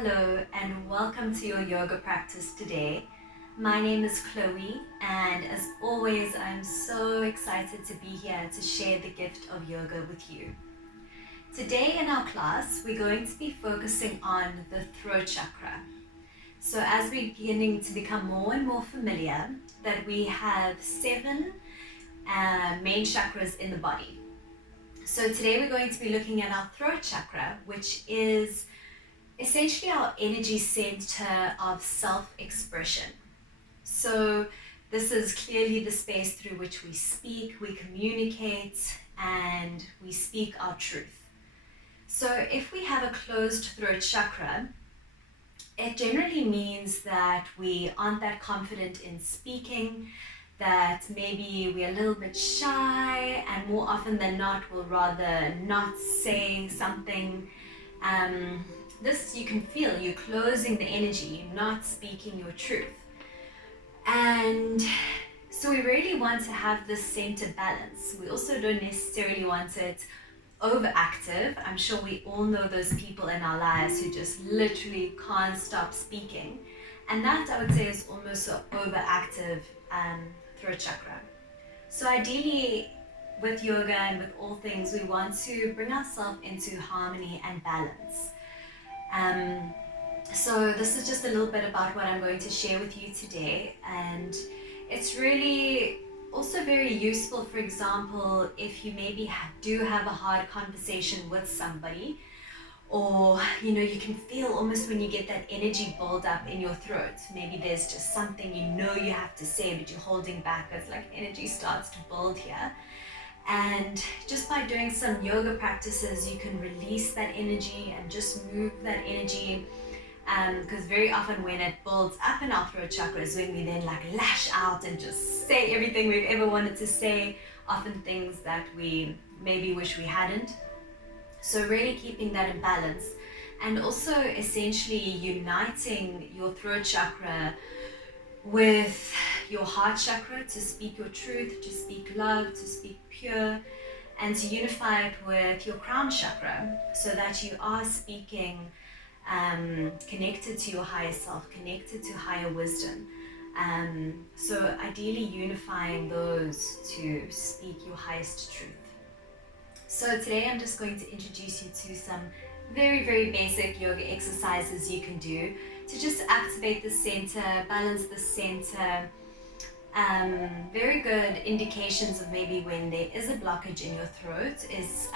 Hello and welcome to your yoga practice today. My name is Chloe and as always I'm so excited to be here to share the gift of yoga with you. Today in our class we're going to be focusing on the throat chakra. So as we're beginning to become more and more familiar that we have 7 main chakras in the body. So today we're going to be looking at our throat chakra, which is essentially our energy center of self-expression. So this is clearly the space through which we speak, we communicate, and we speak our truth. So if we have a closed throat chakra, it generally means that we aren't that confident in speaking, that maybe we're a little bit shy, and more often than not we'll rather not say something. This you can feel, you're closing the energy, you're not speaking your truth. And so we really want to have this center balance. We also don't necessarily want it overactive. I'm sure we all know those people in our lives who just literally can't stop speaking. And that I would say is almost an overactive throat chakra. So ideally with yoga and with all things, we want to bring ourselves into harmony and balance. So this is just a little bit about what I'm going to share with you today, and it's really also very useful, for example, if you maybe do have a hard conversation with somebody, or you can feel almost when you get that energy build up in your throat, maybe there's just something you have to say but you're holding back. It's like energy starts to build here. And just by doing some yoga practices, you can release that energy and just move that energy. Because very often when it builds up in our throat chakra is when we then like lash out and just say everything we've ever wanted to say, often things that we maybe wish we hadn't. So really keeping that in balance, and also essentially uniting your throat chakra with your heart chakra to speak your truth, to speak love, to speak pure, and to unify it with your crown chakra so that you are speaking connected to your higher self, connected to higher wisdom. So ideally unifying those to speak your highest truth. So today I'm just going to introduce you to some very, very basic yoga exercises you can do to just activate the center, balance the center. Very good indications of maybe when there is a blockage in your throat is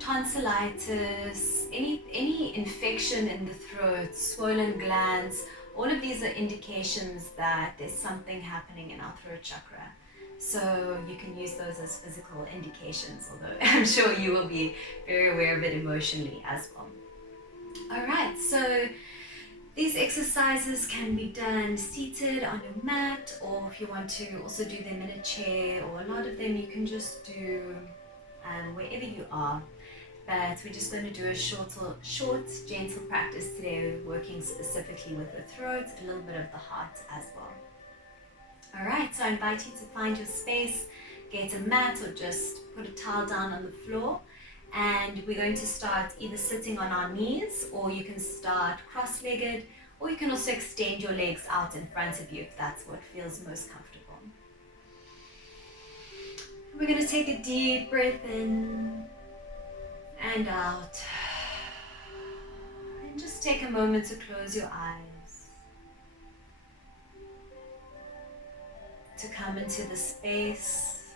tonsillitis, any infection in the throat, swollen glands. All of these are indications that there's something happening in our throat chakra. So you can use those as physical indications, although I'm sure you will be very aware of it emotionally as well. All right, so these exercises can be done seated on your mat, or if you want to also do them in a chair, or a lot of them you can just do wherever you are. But we're just going to do a short, gentle practice today, working specifically with the throat, a little bit of the heart as well. All right, so I invite you to find your space, get a mat or just put a towel down on the floor. And we're going to start either sitting on our knees, or you can start cross-legged, or you can also extend your legs out in front of you if that's what feels most comfortable. We're going to take a deep breath in and out. And just take a moment to close your eyes, to come into the space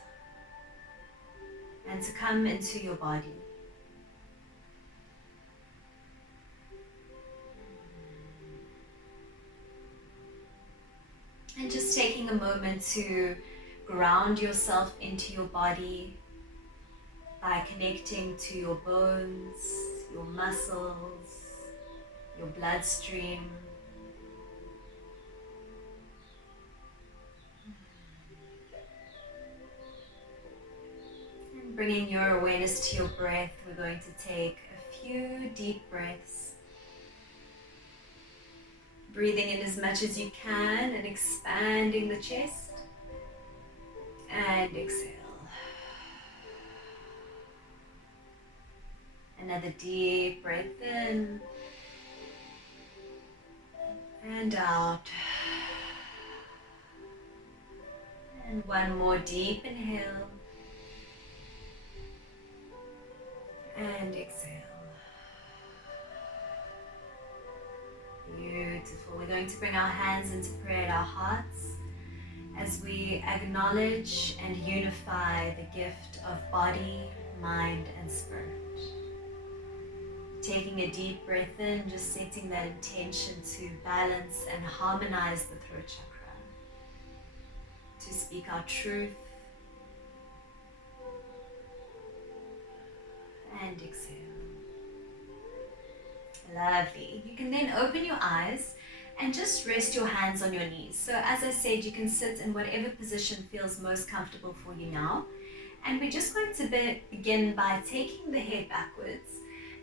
and to come into your body. And just taking a moment to ground yourself into your body by connecting to your bones, your muscles, your bloodstream. And bringing your awareness to your breath, we're going to take a few deep breaths. Breathing in as much as you can and expanding the chest. And exhale. Another deep breath in and out. And one more deep inhale. And exhale. Beautiful. We're going to bring our hands into prayer at our hearts as we acknowledge and unify the gift of body, mind, and spirit. Taking a deep breath in, just setting that intention to balance and harmonize the throat chakra, to speak our truth, and exhale. Lovely. You can then open your eyes and just rest your hands on your knees. So as I said, you can sit in whatever position feels most comfortable for you now. And we're just going to begin by taking the head backwards.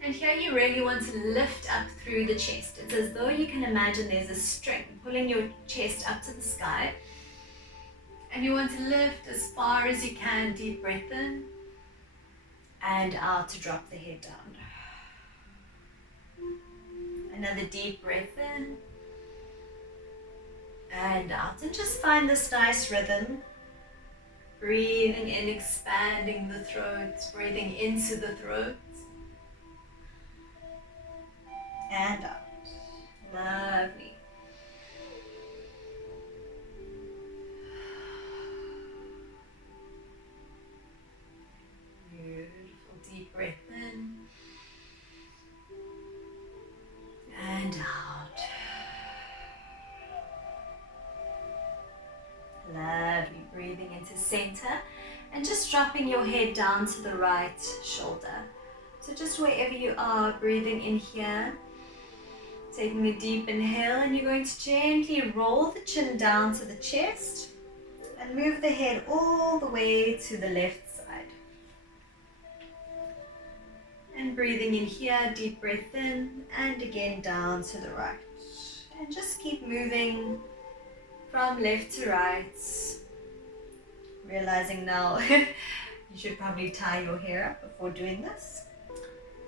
And here you really want to lift up through the chest. It's as though you can imagine there's a string pulling your chest up to the sky. And you want to lift as far as you can. Deep breath in and out to drop the head down. Another deep breath in and out. And just find this nice rhythm. Breathing in, expanding the throat, breathing into the throat. And out. Lovely. Beautiful. Deep breath in. And out. Lovely. Breathing into center and just dropping your head down to the right shoulder. So just wherever you are, breathing in here, taking a deep inhale, and you're going to gently roll the chin down to the chest and move the head all the way to the left side. And breathing in here, deep breath in, and again down to the right. And just keep moving from left to right. Realizing now you should probably tie your hair up before doing this.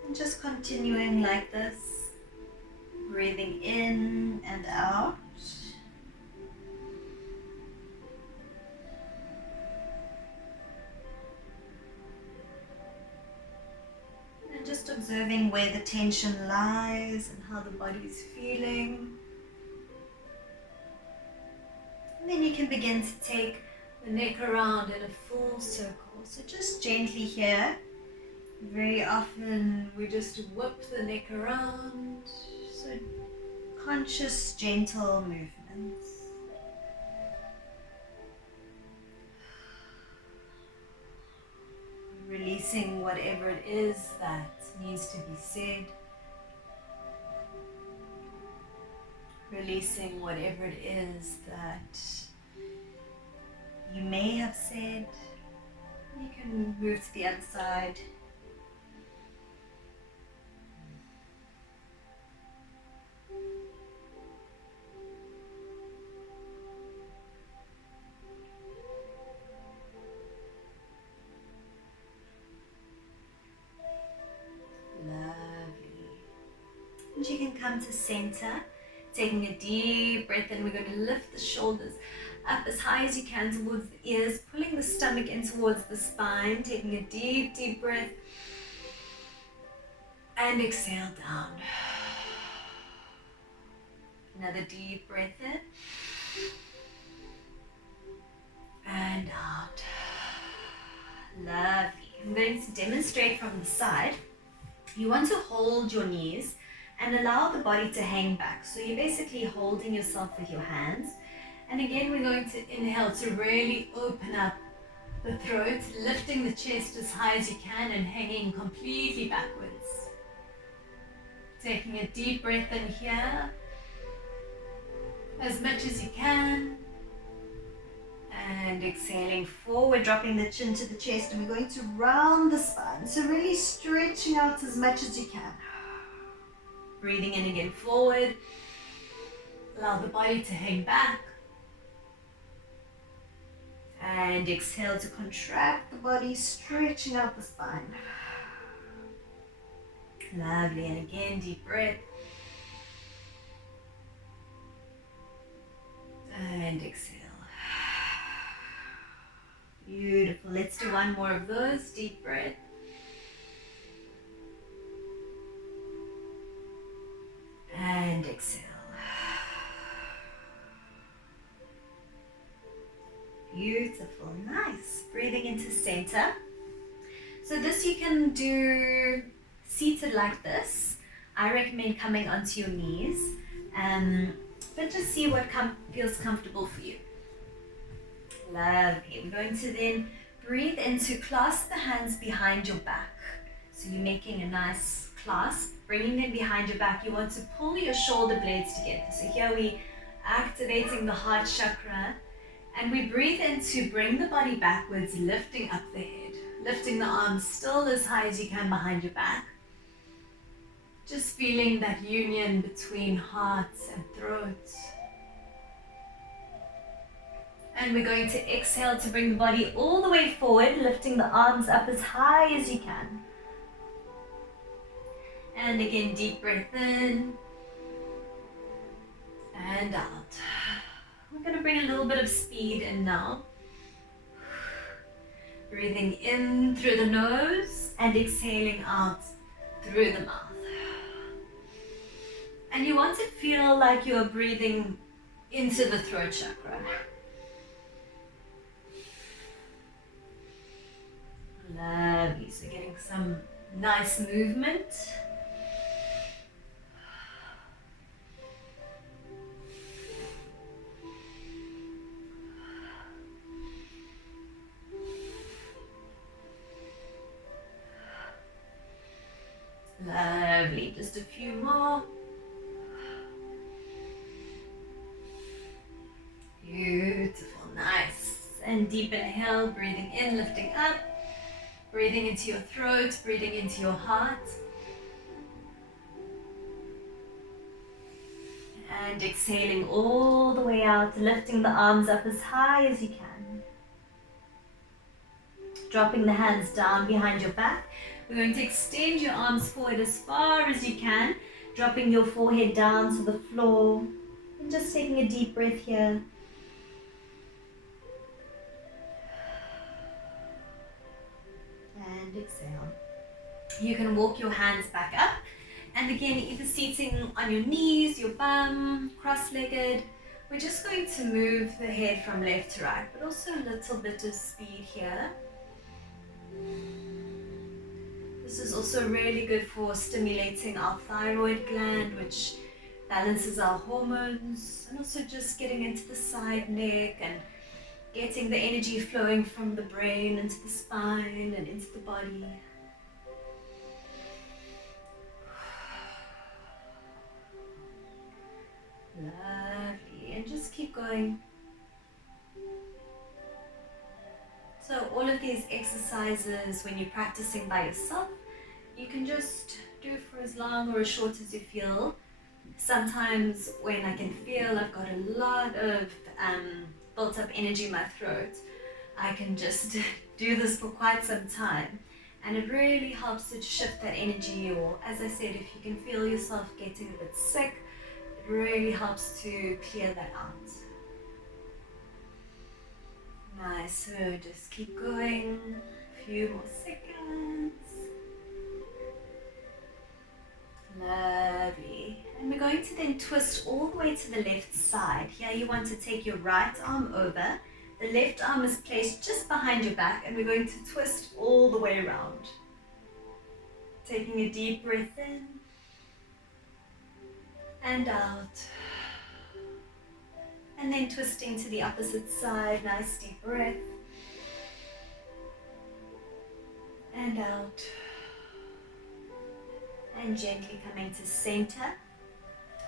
And just continuing like this. Breathing in and out. And just observing where the tension lies and how the body is feeling. And then you can begin to take the neck around in a full circle. So just gently here. Very often we just whip the neck around. So conscious, gentle movements. Releasing whatever it is that needs to be said. Releasing whatever it is that you may have said. You can move to the other side. And you can come to center, taking a deep breath in. We're going to lift the shoulders up as high as you can towards the ears, pulling the stomach in towards the spine, taking a deep, deep breath. And exhale down. Another deep breath in. And out. Lovely. I'm going to demonstrate from the side. You want to hold your knees and allow the body to hang back. So you're basically holding yourself with your hands. And again, we're going to inhale to really open up the throat, lifting the chest as high as you can and hanging completely backwards. Taking a deep breath in here, as much as you can. And exhaling forward, dropping the chin to the chest, and we're going to round the spine. So really stretching out as much as you can. Breathing in again forward. Allow the body to hang back. And exhale to contract the body, stretching out the spine. Lovely. And again, deep breath. And exhale. Beautiful. Let's do one more of those. Deep breath. And exhale. Beautiful. Nice. Breathing into center. So this you can do seated like this. I recommend coming onto your knees. But just see what feels comfortable for you. Lovely. We're going to then breathe into clasp the hands behind your back. So you're making a nice clasp, bringing them behind your back. You want to pull your shoulder blades together. So here we activating the heart chakra. And we breathe in to bring the body backwards, lifting up the head. Lifting the arms still as high as you can behind your back. Just feeling that union between heart and throat. And we're going to exhale to bring the body all the way forward, lifting the arms up as high as you can. And again, deep breath in and out. We're going to bring a little bit of speed in now. Breathing in through the nose and exhaling out through the mouth. And you want to feel like you're breathing into the throat chakra. Lovely. So getting some nice movement. Lovely. Just a few more. Beautiful. Nice. And deep inhale, breathing in, lifting up. Breathing into your throat, breathing into your heart. And exhaling all the way out, lifting the arms up as high as you can. Dropping the hands down behind your back. We're going to extend your arms forward as far as you can, dropping your forehead down to the floor. And just taking a deep breath here. And exhale. You can walk your hands back up. And again, either seating on your knees, your bum, cross-legged. We're just going to move the head from left to right, but also a little bit of speed here. This is also really good for stimulating our thyroid gland, which balances our hormones, and also just getting into the side neck and getting the energy flowing from the brain into the spine and into the body. Lovely. And just keep going. So all of these exercises, when you're practicing by yourself, you can just do it for as long or as short as you feel. Sometimes when I can feel I've got a lot of built up energy in my throat, I can just do this for quite some time. And it really helps to shift that energy, or as I said, if you can feel yourself getting a bit sick, it really helps to clear that out. Nice, so just keep going, a few more seconds. Lovely. And we're going to then twist all the way to the left side. Here you want to take your right arm over. The left arm is placed just behind your back, and we're going to twist all the way around. Taking a deep breath in and out. And then twisting to the opposite side. Nice deep breath. And out. And gently coming to center.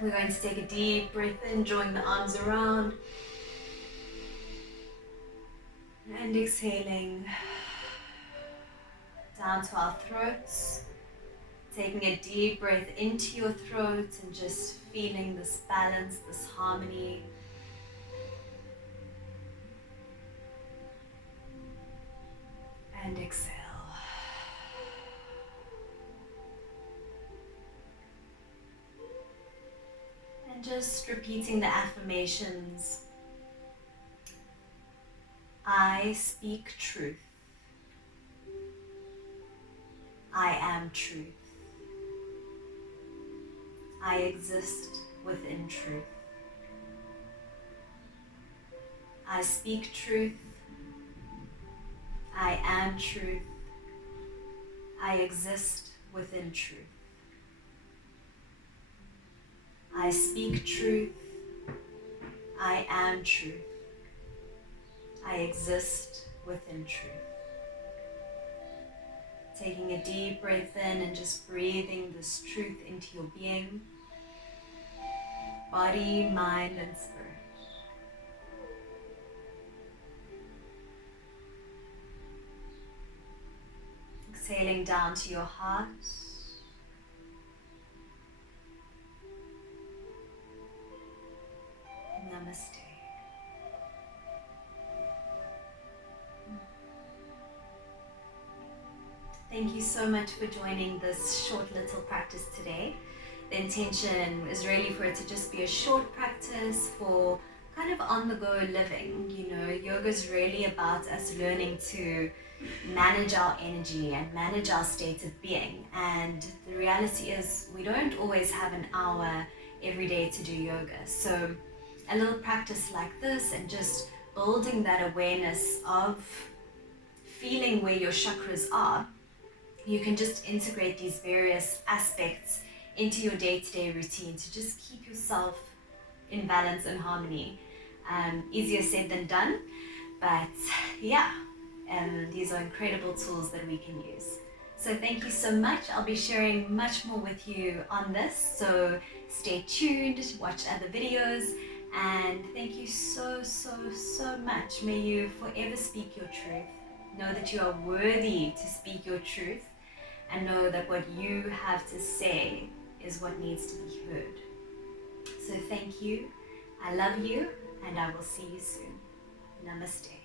We're going to take a deep breath in, drawing the arms around. And exhaling down to our throats. Taking a deep breath into your throat and just feeling this balance, this harmony. And exhale. And just repeating the affirmations. I speak truth. I am truth. I exist within truth. I speak truth. I am truth. I exist within truth. I speak truth. I am truth. I exist within truth. Taking a deep breath in and just breathing this truth into your being, body, mind, and spirit. Exhaling down to your heart. Namaste. Thank you so much for joining this short little practice today. The intention is really for it to just be a short practice for kind of on-the-go living. You know, yoga is really about us learning to manage our energy and manage our state of being. And the reality is we don't always have an hour every day to do yoga. So a little practice like this and just building that awareness of feeling where your chakras are, you can just integrate these various aspects into your day-to-day routine to just keep yourself in balance and harmony. Easier said than done, but yeah, these are incredible tools that we can use. So thank you so much. I'll be sharing much more with you on this, so stay tuned, watch other videos, and thank you so much. May you forever speak your truth. Know that you are worthy to speak your truth, and know that what you have to say is what needs to be heard. So thank you, I love you, and I will see you soon. Namaste.